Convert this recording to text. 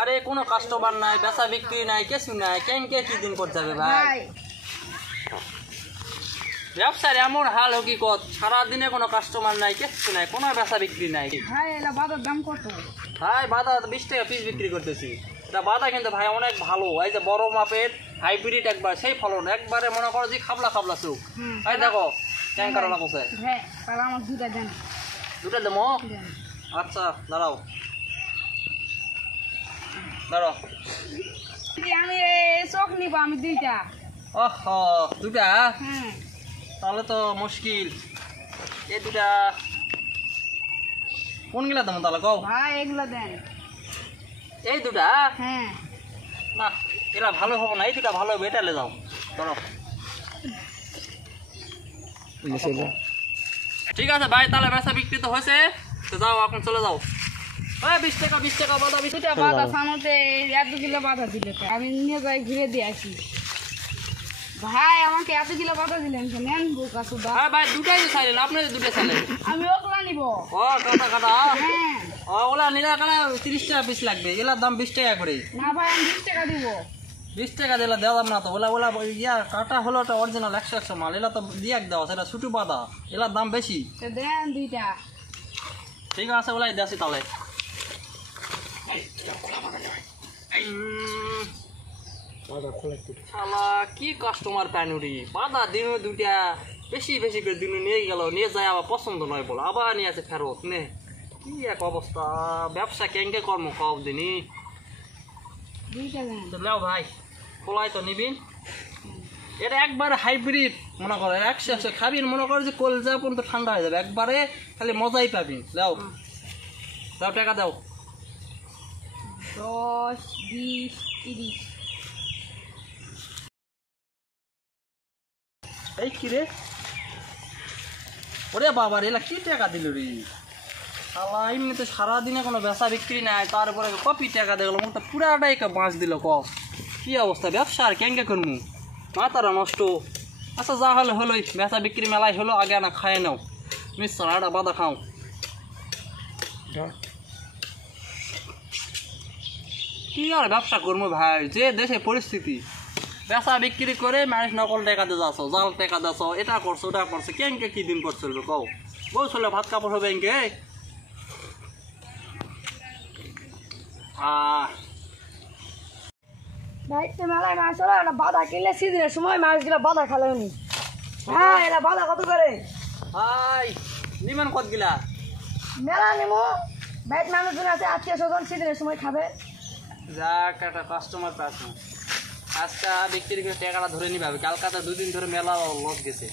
আরে কোনো কাস্টমার নাই, বেচা বিক্রি নাই, কিছু নাই, কেনকে কি দিন করতে যাবে ভাই? ব্যবসার এমন হাল হকিকত, সারাদিনে কোনো কাস্টমার নাই, কিছু নাই, কোনো বেচা বিক্রি নাই ভাই। এলা বাদার দাম কত? ভাই বাদা 20 টাকা পিস বিক্রি করতেছি। এটা বাদা কিন্তু ভাই অনেক ভালো, এই যে বড় মাপের হাইব্রিড, একবার সেই ফলন, একবারে মনে করো যে খাবলা খাবলা চোখ। ভাই দেখো ট্যাং কারো না কোথায়। হ্যাঁ, তাহলে আমার দুটা দেন। দুটা দেবো? আচ্ছা দাঁড়াও দাঁড়াও। আমি চোখ নিব, আমি দুইটা। ওহ দুটা? হ্যাঁ। তাহলে তো মুশকিল। এই দুটা কোনগুলা দেবো তাহলে কও? ভাই এগুলো দেন। এই দুটা? হ্যাঁ। না এরা ভালো হবে না, এই দুটা ভালো হবে, এটা লে যাও ধরো। ঠিক আছে ভাই, তাহলে বেচা বিক্রি তো হয়েছে, তো যাও এখন চলে যাও। 20 টাকা 20 টাকা বাদা 20 দুটা বাধা সামনে 1 কিলো বাধা দিলে তো আমি নিয়ে যাই, ঘুরে দিয়ে আসি। ভাই আমাকে 1 কিলো বাধা দিলেন, নেন বোকা সুদা। হ্যাঁ ভাই দুটাই তো চাইলেন, আপনি দুটো চাইলেন। আমি ওগুলা নিব। ও কাটা কাটা। হ্যাঁ। ওগুলা নিলে কাটা 30 টাকা পিস লাগবে, এলার দাম 20 টাকা করে। না ভাই, আমি 20 টাকা দিব। 20 টাকা দিলে দেওয়া যাবে না তো। ওলা ওলা ইয়া কাটা হলো একটা অরিজিনাল 100 মাল, এলা তো দিয়ে দেওয়া, সেটা ছোটো পাতা, এলার দাম বেশি। তো দেন দুইটা। ঠিক আছে ওলাই দেছি তাহলে। শালা কি কাস্টমার প্যানুরি, বাধা দিন দুইটা বেশি বেশি করে দিন নিয়ে গেল, নিয়ে যায় আবার পছন্দ নয় বলে আবার নিয়ে আছে ফেরত নে। কি এক অবস্থা, ব্যবসা কেঙ্কে কর্ম কব দিনই। দুইটা দেন। নাও ভাই খোলাই তো নিবিন, এটা একবারে হাইব্রিড মনে করো, 100 খাবিন মনে করো যে কলজা পর্যন্ত ঠান্ডা হয়ে যাবে, একবারে খালি মজাই পাবি। যাও যাও টাকা দাও। 10, 20, 30। এই কি রে, ওরে বাবা রে, এলা কি টাকা দিল রে শালা, এমনিতে সারাদিনে কোনো বেচা বিক্রি নাই, তারপরে কপি টাকা দেখলো, মুখটা পুরাটাই বাঁচ দিল। কি অবস্থা ব্যবসা, আর কেঙ্গে করবো, মাথারা নষ্ট। আচ্ছা যা হলো হলোই, বেচা বিক্রি মেলাই হলো, আগে না খায় নাও, মিশ্র একটা বাদা খাও। কি আর ব্যবসা করবো ভাই, যে দেশে পরিস্থিতি, বেচা বিক্রি করে মানুষ নকল টাকা দিয়ে যাচ্ছ, জাল টাকা দিচ্ছ, এটা করছো ওটা করছো, কেনকে কি দিন করছিল কও? বউ চলে ভাত কাপড় হবে এনকে। দায়িত্ব মেলায় মাছ হলো, এটা বাধা কিনলে সিজনের সময় মাছগুলো বাধা খালে উনি। হ্যাঁ, এটা বাধা কত করে? ভাই নিমান কত গিলা? মেলা নেবো, বাইক মানুষজন আছে, আত্মীয় স্বজন সিজনের সময় খাবে। যাক একটা কাস্টমার পাস, আজকে বিক্রি করে টাকাটা ধরে নিবে, কালকাতা 2 দিন ধরে মেলা লস গেছে।